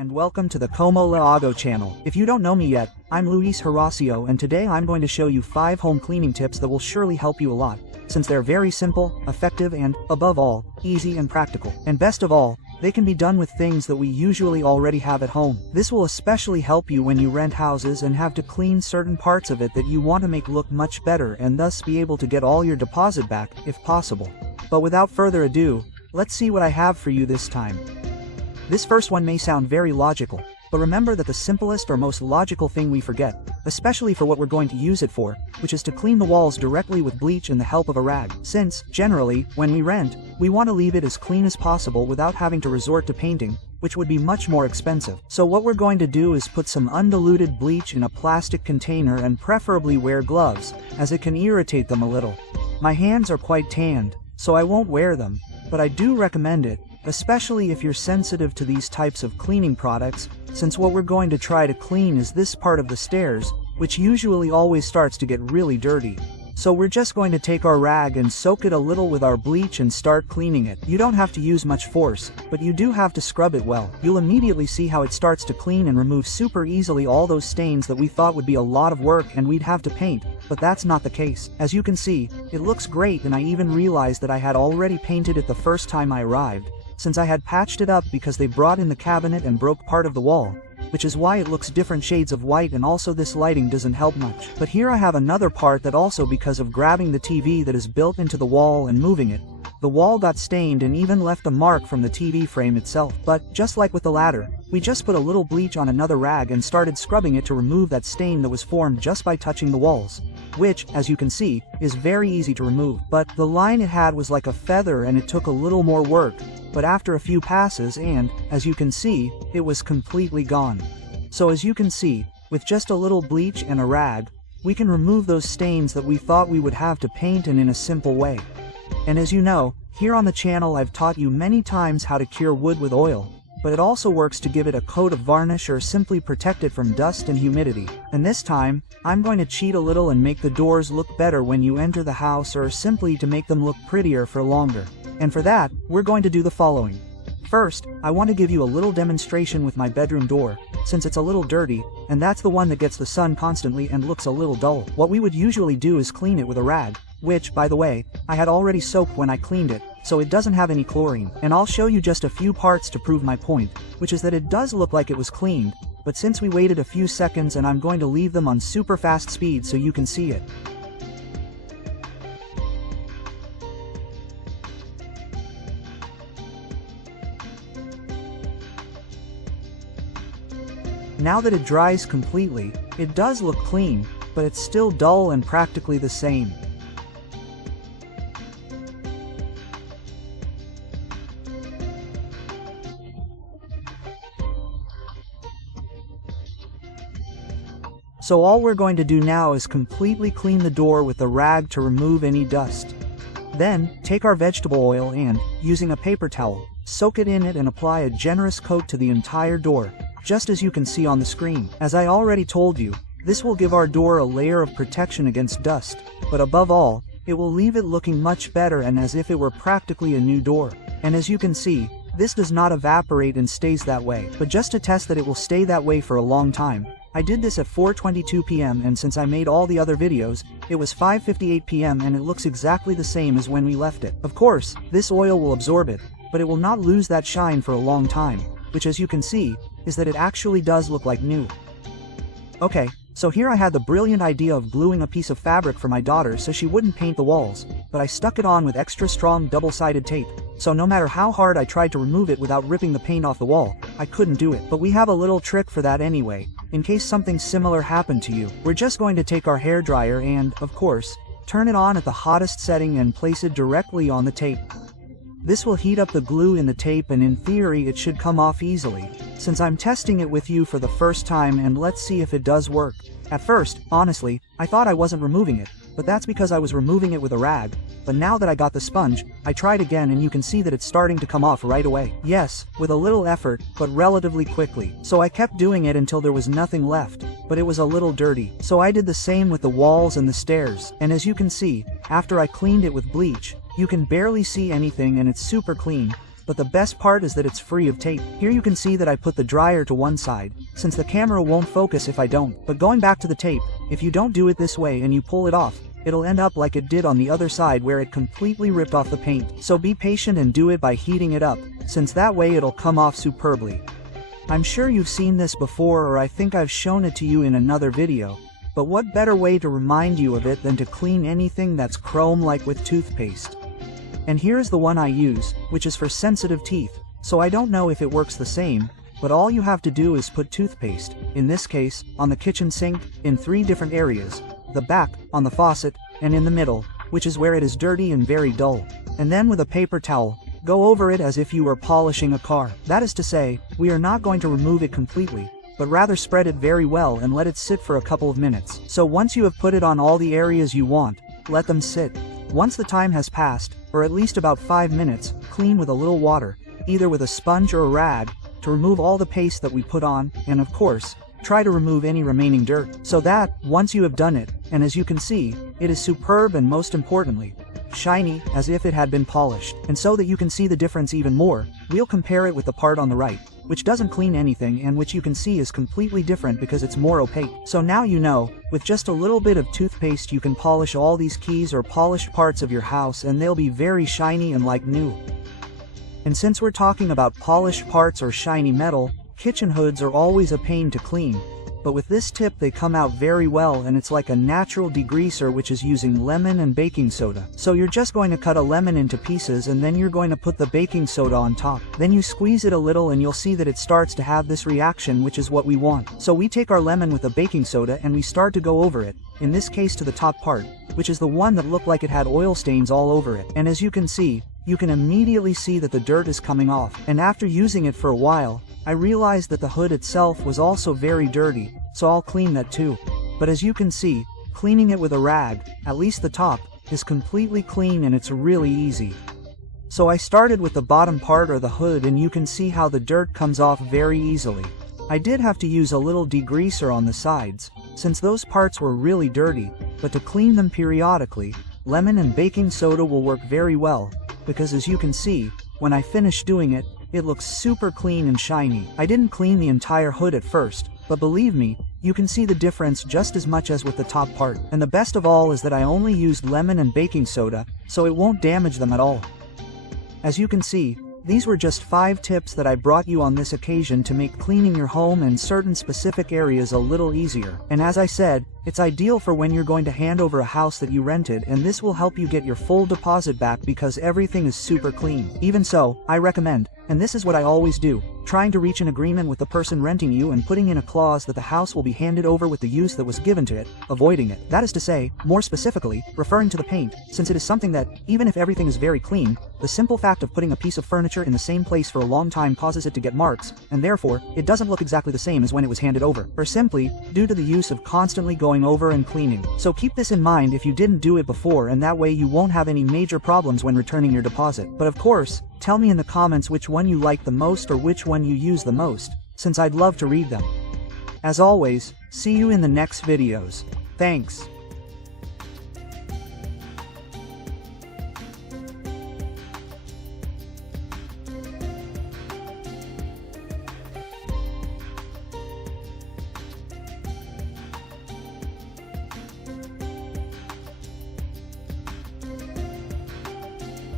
and welcome to the Como Lago channel. If you don't know me yet, I'm Luis Horacio and today I'm going to show you 5 home cleaning tips that will surely help you a lot, since they're very simple, effective and, above all, easy and practical. And best of all, they can be done with things that we usually already have at home. This will especially help you when you rent houses and have to clean certain parts of it that you want to make look much better and thus be able to get all your deposit back, if possible. But without further ado, let's see what I have for you this time. This first one may sound very logical, but remember that the simplest or most logical thing we forget, especially for what we're going to use it for, which is to clean the walls directly with bleach and the help of a rag. Since, generally, when we rent, we want to leave it as clean as possible without having to resort to painting, which would be much more expensive. So what we're going to do is put some undiluted bleach in a plastic container and preferably wear gloves, as it can irritate them a little. My hands are quite tanned, so I won't wear them, but I do recommend it, especially if you're sensitive to these types of cleaning products, since what we're going to try to clean is this part of the stairs, which usually always starts to get really dirty. So we're just going to take our rag and soak it a little with our bleach and start cleaning it. You don't have to use much force, but you do have to scrub it well. You'll immediately see how it starts to clean and remove super easily all those stains that we thought would be a lot of work and we'd have to paint, but that's not the case. As you can see, it looks great and I even realized that I had already painted it the first time I arrived, since I had patched it up because they brought in the cabinet and broke part of the wall, which is why it looks different shades of white, and also this lighting doesn't help much. But here I have another part that also, because of grabbing the TV that is built into the wall and moving it, the wall got stained and even left a mark from the TV frame itself. But, just like with the ladder, we just put a little bleach on another rag and started scrubbing it to remove that stain that was formed just by touching the walls, which, as you can see, is very easy to remove. But the line it had was like a feather and it took a little more work, but after a few passes and, as you can see, it was completely gone. So as you can see, with just a little bleach and a rag, we can remove those stains that we thought we would have to paint and in a simple way. And as you know, here on the channel I've taught you many times how to cure wood with oil, but it also works to give it a coat of varnish or simply protect it from dust and humidity. And this time, I'm going to cheat a little and make the doors look better when you enter the house, or simply to make them look prettier for longer. And for that, we're going to do the following. First, I want to give you a little demonstration with my bedroom door, since it's a little dirty, and that's the one that gets the sun constantly and looks a little dull. What we would usually do is clean it with a rag, which, by the way, I had already soaked when I cleaned it, so it doesn't have any chlorine. And I'll show you just a few parts to prove my point, which is that it does look like it was cleaned, but since we waited a few seconds and I'm going to leave them on super fast speed so you can see it. Now that it dries completely, it does look clean, but it's still dull and practically the same. So all we're going to do now is completely clean the door with the rag to remove any dust. Then, take our vegetable oil and, using a paper towel, soak it in it and apply a generous coat to the entire door, just as you can see on the screen. As I already told you, this will give our door a layer of protection against dust, but above all, it will leave it looking much better and as if it were practically a new door. And as you can see, this does not evaporate and stays that way. But just to test that it will stay that way for a long time, I did this at 4:22 p.m. and since I made all the other videos, it was 5:58 p.m. and it looks exactly the same as when we left it. Of course, this oil will absorb it, but it will not lose that shine for a long time, which as you can see, is that it actually does look like new. Okay, so here I had the brilliant idea of gluing a piece of fabric for my daughter so she wouldn't paint the walls, but I stuck it on with extra strong double-sided tape, so no matter how hard I tried to remove it without ripping the paint off the wall, I couldn't do it. But we have a little trick for that anyway, in case something similar happened to you. We're just going to take our hairdryer and, of course, turn it on at the hottest setting and place it directly on the tape. This will heat up the glue in the tape and in theory it should come off easily, since I'm testing it with you for the first time and let's see if it does work. At first, honestly, I thought I wasn't removing it, but that's because I was removing it with a rag, but now that I got the sponge, I tried again and you can see that it's starting to come off right away. Yes, with a little effort, but relatively quickly. So I kept doing it until there was nothing left, but it was a little dirty. So I did the same with the walls and the stairs, and as you can see, after I cleaned it with bleach, you can barely see anything and it's super clean, but the best part is that it's free of tape. Here you can see that I put the dryer to one side, since the camera won't focus if I don't. But going back to the tape, if you don't do it this way and you pull it off, it'll end up like it did on the other side where it completely ripped off the paint. So be patient and do it by heating it up, since that way it'll come off superbly. I'm sure you've seen this before, or I think I've shown it to you in another video, but what better way to remind you of it than to clean anything that's chrome like with toothpaste. And here's the one I use, which is for sensitive teeth, so I don't know if it works the same, but all you have to do is put toothpaste, in this case, on the kitchen sink, in 3 different areas: the back, on the faucet, and in the middle, which is where it is dirty and very dull. And then with a paper towel, go over it as if you were polishing a car. That is to say, we are not going to remove it completely, but rather spread it very well and let it sit for a couple of minutes. So once you have put it on all the areas you want, let them sit. Once the time has passed, or at least about 5 minutes, clean with a little water, either with a sponge or a rag, to remove all the paste that we put on, and of course, try to remove any remaining dirt. So that, once you have done it, and as you can see, it is superb and most importantly, shiny, as if it had been polished. And so that you can see the difference even more, we'll compare it with the part on the right, which doesn't clean anything and which you can see is completely different because it's more opaque. So now you know, with just a little bit of toothpaste you can polish all these keys or polished parts of your house and they'll be very shiny and like new. And since we're talking about polished parts or shiny metal, kitchen hoods are always a pain to clean. But with this tip they come out very well, and it's like a natural degreaser which is using lemon and baking soda. So you're just going to cut a lemon into pieces and then you're going to put the baking soda on top. Then you squeeze it a little and you'll see that it starts to have this reaction, which is what we want. So we take our lemon with the baking soda and we start to go over it, in this case to the top part, which is the one that looked like it had oil stains all over it. And as you can see, you can immediately see that the dirt is coming off. And after using it for a while, I realized that the hood itself was also very dirty, so I'll clean that too. But as you can see, cleaning it with a rag, at least the top, is completely clean and it's really easy. So I started with the bottom part or the hood and you can see how the dirt comes off very easily. I did have to use a little degreaser on the sides, since those parts were really dirty, but to clean them periodically, lemon and baking soda will work very well, because as you can see, when I finish doing it, it looks super clean and shiny. I didn't clean the entire hood at first, but believe me, you can see the difference just as much as with the top part. And the best of all is that I only used lemon and baking soda, so it won't damage them at all. As you can see, these were just 5 tips that I brought you on this occasion to make cleaning your home and certain specific areas a little easier. And as I said, it's ideal for when you're going to hand over a house that you rented, and this will help you get your full deposit back because everything is super clean. Even so, I recommend, and this is what I always do, trying to reach an agreement with the person renting you and putting in a clause that the house will be handed over with the use that was given to it, avoiding it. That is to say, more specifically, referring to the paint, since it is something that, even if everything is very clean, the simple fact of putting a piece of furniture in the same place for a long time causes it to get marks, and therefore, it doesn't look exactly the same as when it was handed over, or simply, due to the use of constantly going over and cleaning. So keep this in mind if you didn't do it before, and that way you won't have any major problems when returning your deposit. But of course, tell me in the comments which one you like the most or which one you use the most, since I'd love to read them. As always, see you in the next videos. Thanks.